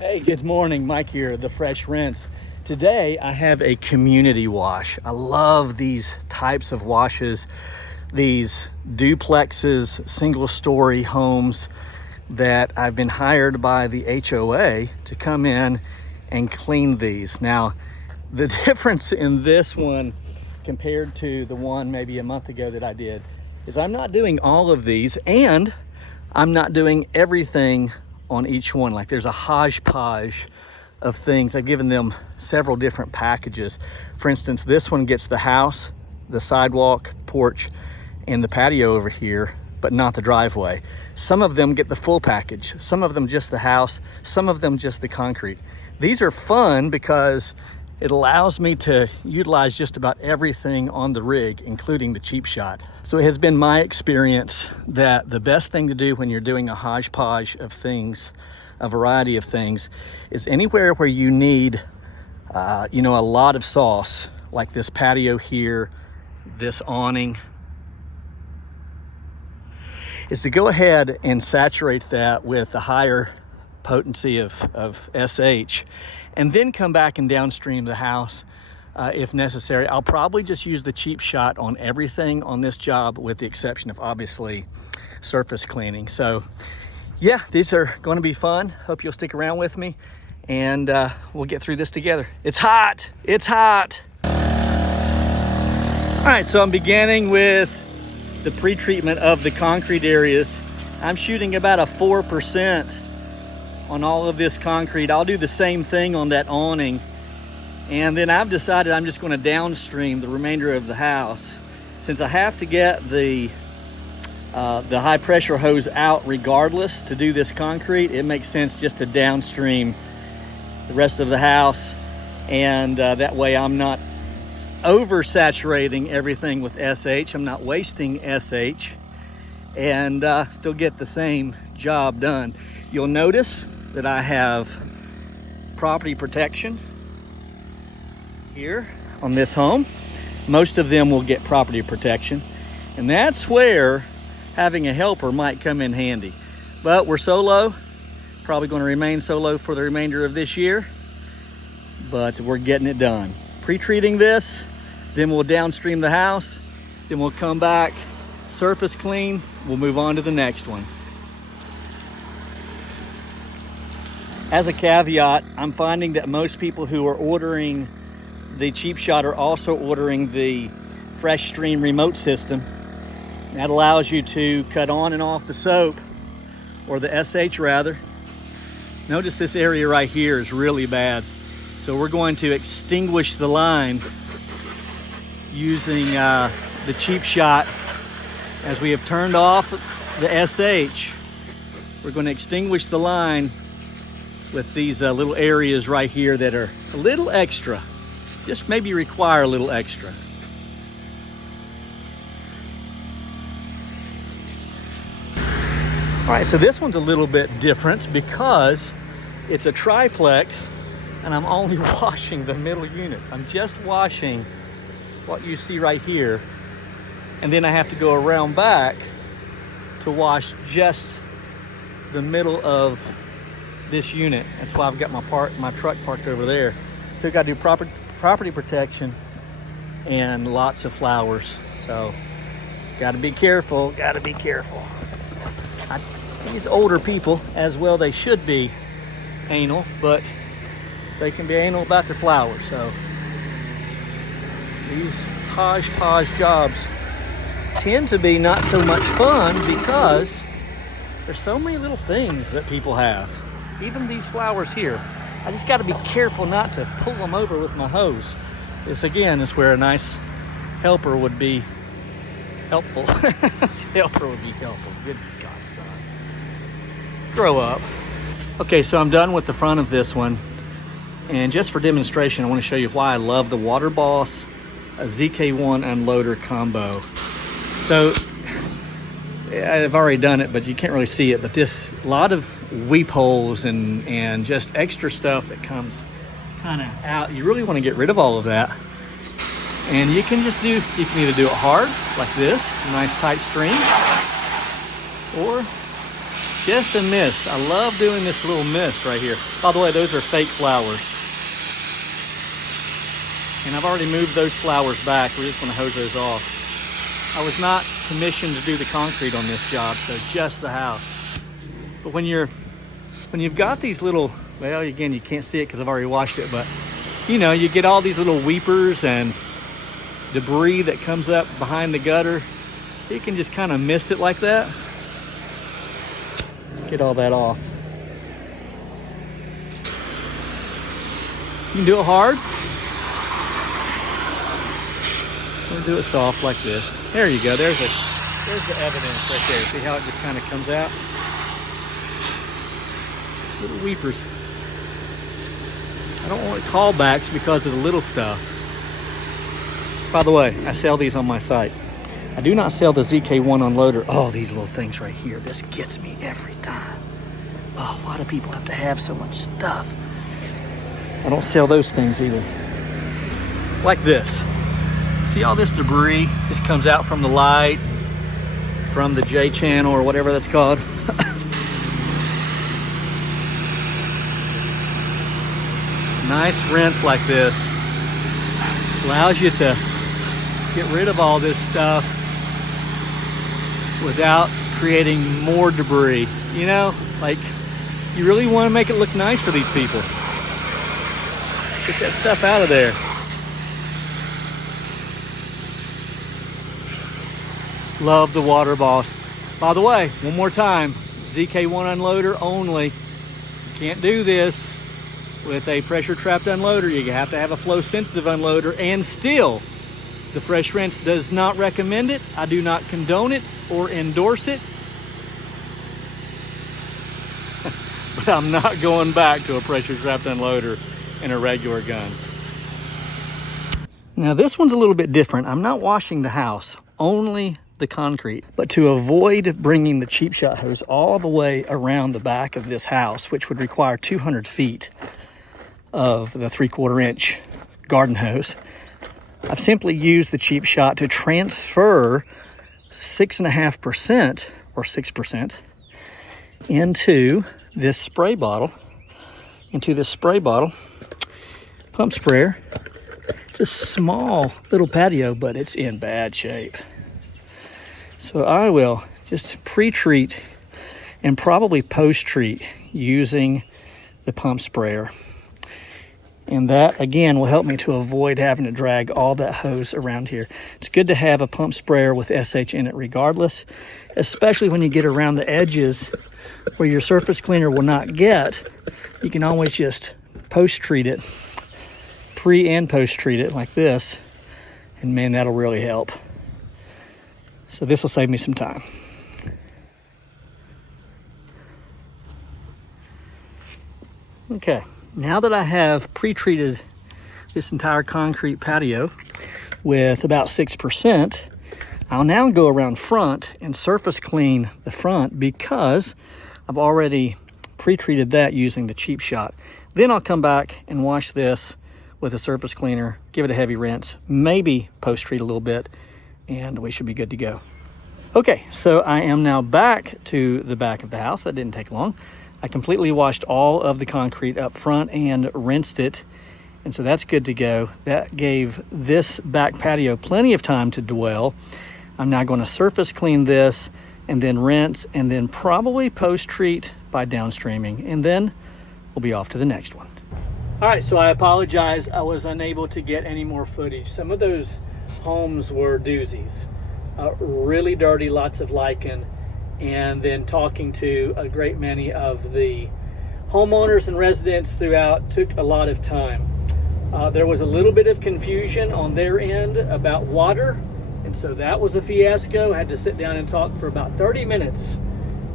Hey, good morning. Mike here, the Fresh Rinse. Today I have a community wash. I love these types of washes, these duplexes, single story homes that I've been hired by the HOA to come in and clean these. Now, the difference in this one compared to the one maybe a month ago that I did is I'm not doing all of these, and I'm not doing everything on each one. Like, there's a hodgepodge of things. I've given them several different packages. For instance, this one gets the house, the sidewalk, porch, and the patio over here, but not the driveway. Some of them get the full package. Some of them just the house. Some of them just the concrete. These are fun because it allows me to utilize just about everything on the rig, including the cheap shot. So it has been my experience that the best thing to do when you're doing a hodgepodge of things, a variety of things, is anywhere where you need, a lot of sauce, like this patio here, this awning, is to go ahead and saturate that with a higher potency of SH, and then come back and downstream the house if necessary. I'll probably just use the cheap shot on everything on this job, with the exception of obviously surface cleaning. So yeah, these are going to be fun. Hope you'll stick around with me, and we'll get through this together. It's hot. It's hot. All right, so I'm beginning with the pre-treatment of the concrete areas. I'm shooting about a 4% on all of this concrete. I'll do the same thing on that awning, and then I've decided I'm just going to downstream the remainder of the house. Since I have to get the high pressure hose out regardless to do this concrete, it makes sense just to downstream the rest of the house, and that way I'm not oversaturating everything with SH. I'm not wasting SH, and still get the same job done. You'll notice that I have property protection here on this home. Most of them will get property protection, and that's where having a helper might come in handy. But we're solo, probably going to remain solo for the remainder of this year, but we're getting it done. Pre-treating this, then we'll downstream the house, then we'll come back, surface clean, we'll move on to the next one. As a caveat, I'm finding that most people who are ordering the cheap shot are also ordering the Fresh Stream remote system. That allows you to cut on and off the soap, or the SH rather. Notice this area right here is really bad. So we're going to extinguish the line using the cheap shot. As we have turned off the SH, we're going to extinguish the line with these little areas right here that are a little extra, just maybe require a little extra. All right, so this one's a little bit different because it's a triplex, and I'm only washing the middle unit. I'm just washing what you see right here, and then I have to go around back to wash just the middle of this unit. That's why I've got my truck parked over there. Still got to do property protection and lots of flowers. So got to be careful. These older people, as well, they should be anal, but they can be anal about their flowers. So these hodgepodge jobs tend to be not so much fun because there's so many little things that people have. Even these flowers here, I just got to be careful not to pull them over with my hose. This again is where a nice helper would be helpful. Helper would be helpful. Good God, son. Grow up. Okay, so I'm done with the front of this one. And just for demonstration, I want to show you why I love the Waterboss ZK1 unloader combo. So I've already done it, but you can't really see it. But this, a lot of weep holes and just extra stuff that comes kind of out. You really want to get rid of all of that. And you can either do it hard, like this, nice tight stream, or Just a mist. I love doing this little mist right here. By the way, those are fake flowers. And I've already moved those flowers back. We're just gonna hose those off. I was not commissioned to do the concrete on this job, so just the house. But when you've got these little, well, again, you can't see it because I've already washed it, but you know, you get all these little weepers and debris that comes up behind the gutter. You can just kind of mist it like that. Get all that off. You can do it hard. Or do it soft like this. There you go. There's the evidence right there. See how it just kind of comes out? Little weepers. I don't want callbacks because of the little stuff. By the way, I sell these on my site. I do not sell the ZK1 unloader. Oh, these little things right here. This gets me every time. Oh, why do people have to have so much stuff? I don't sell those things either. Like this. See all this debris just comes out from the light, from the J channel or whatever that's called. Nice rinse like this allows you to get rid of all this stuff without creating more debris. You know, like, you really want to make it look nice for these people. Get that stuff out of there. Love the Waterboss. By the way, one more time, ZK1 unloader only. You can't do this with a pressure trapped unloader. You have to have a flow sensitive unloader, and still the Fresh Rinse does not recommend it. I do not condone it or endorse it. But I'm not going back to a pressure trapped unloader in a regular gun. Now this one's a little bit different. I'm not washing the house, only the concrete. But to avoid bringing the cheap shot hose all the way around the back of this house, which would require 200 feet of the 3/4 inch garden hose, I've simply used the cheap shot to transfer 6.5% or 6% into this spray bottle, pump sprayer. It's a small little patio, but it's in bad shape. So I will just pre-treat and probably post-treat using the pump sprayer. And that, again, will help me to avoid having to drag all that hose around here. It's good to have a pump sprayer with SH in it regardless, especially when you get around the edges where your surface cleaner will not get. You can always just post-treat it, pre and post-treat it like this, and man, that'll really help. So this will save me some time. Okay. Now that I have pre-treated this entire concrete patio with about 6%, I'll now go around front and surface clean the front because I've already pre-treated that using the cheap shot. Then I'll come back and wash this with a surface cleaner, give it a heavy rinse, maybe post-treat a little bit, and we should be good to go. Okay, so I am now back to the back of the house. That didn't take long. I completely washed all of the concrete up front and rinsed it. And so that's good to go. That gave this back patio plenty of time to dwell. I'm now going to surface clean this and then rinse and then probably post-treat by downstreaming. And then we'll be off to the next one. All right, so I apologize. I was unable to get any more footage. Some of those homes were doozies. Really dirty, lots of lichen. And then talking to a great many of the homeowners and residents throughout took a lot of time. There was a little bit of confusion on their end about water, and so that was a fiasco. I had to sit down and talk for about 30 minutes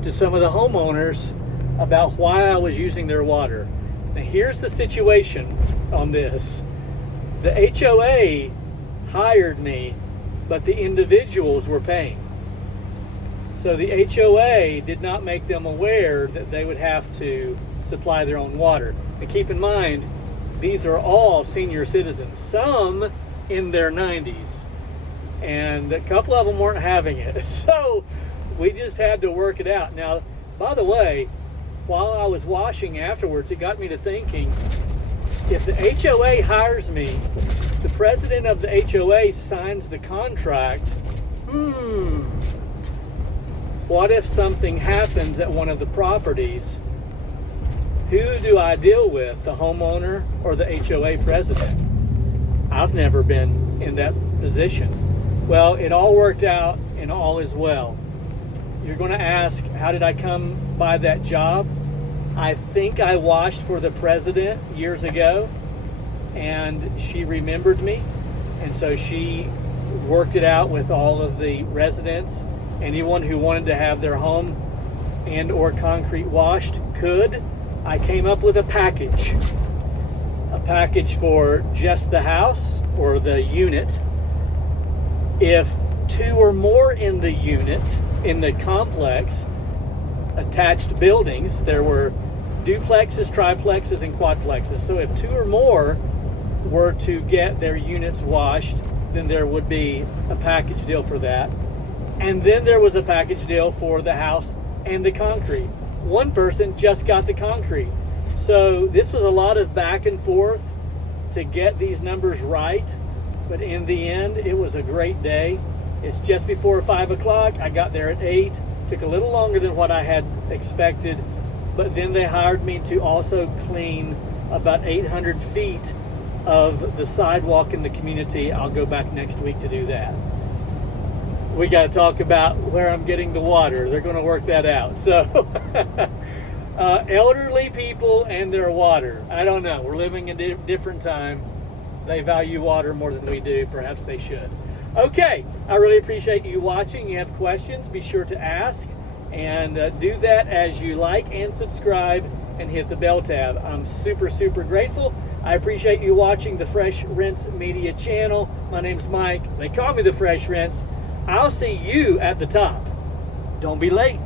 to some of the homeowners about why I was using their water. Now here's the situation on this. The HOA hired me, but the individuals were paying. So the HOA did not make them aware that they would have to supply their own water. And keep in mind, these are all senior citizens, some in their 90s, and a couple of them weren't having it. So we just had to work it out. Now, By the way, while I was washing afterwards, it got me to thinking, if the HOA hires me, the president of the HOA signs the contract, what if something happens at one of the properties? Who do I deal with, the homeowner or the HOA president? I've never been in that position. Well, it all worked out and all is well. You're going to ask, how did I come by that job? I think I washed for the president years ago, and she remembered me, and so she worked it out with all of the residents. Anyone who wanted to have their home and or concrete washed could. I came up with a package for just the house or the unit. If two or more in the unit, in the complex, attached buildings, there were duplexes, triplexes, and quadplexes. So if two or more were to get their units washed, then there would be a package deal for that. And then there was a package deal for the house and the concrete. One person just got the concrete. So this was a lot of back and forth to get these numbers right. But in the end, it was a great day. It's just before 5 o'clock. I got there at 8. Took a little longer than what I had expected. But then they hired me to also clean about 800 feet of the sidewalk in the community. I'll go back next week to do that. We got to talk about where I'm getting the water. They're going to work that out. So elderly people and their water. I don't know. We're living in a different time. They value water more than we do. Perhaps they should. Okay. I really appreciate you watching. You have questions, be sure to ask. And do that as you like and subscribe and hit the bell tab. I'm super, super grateful. I appreciate you watching the Fresh Rinse Media channel. My name's Mike. They call me the Fresh Rinse. I'll see you at the top. Don't be late.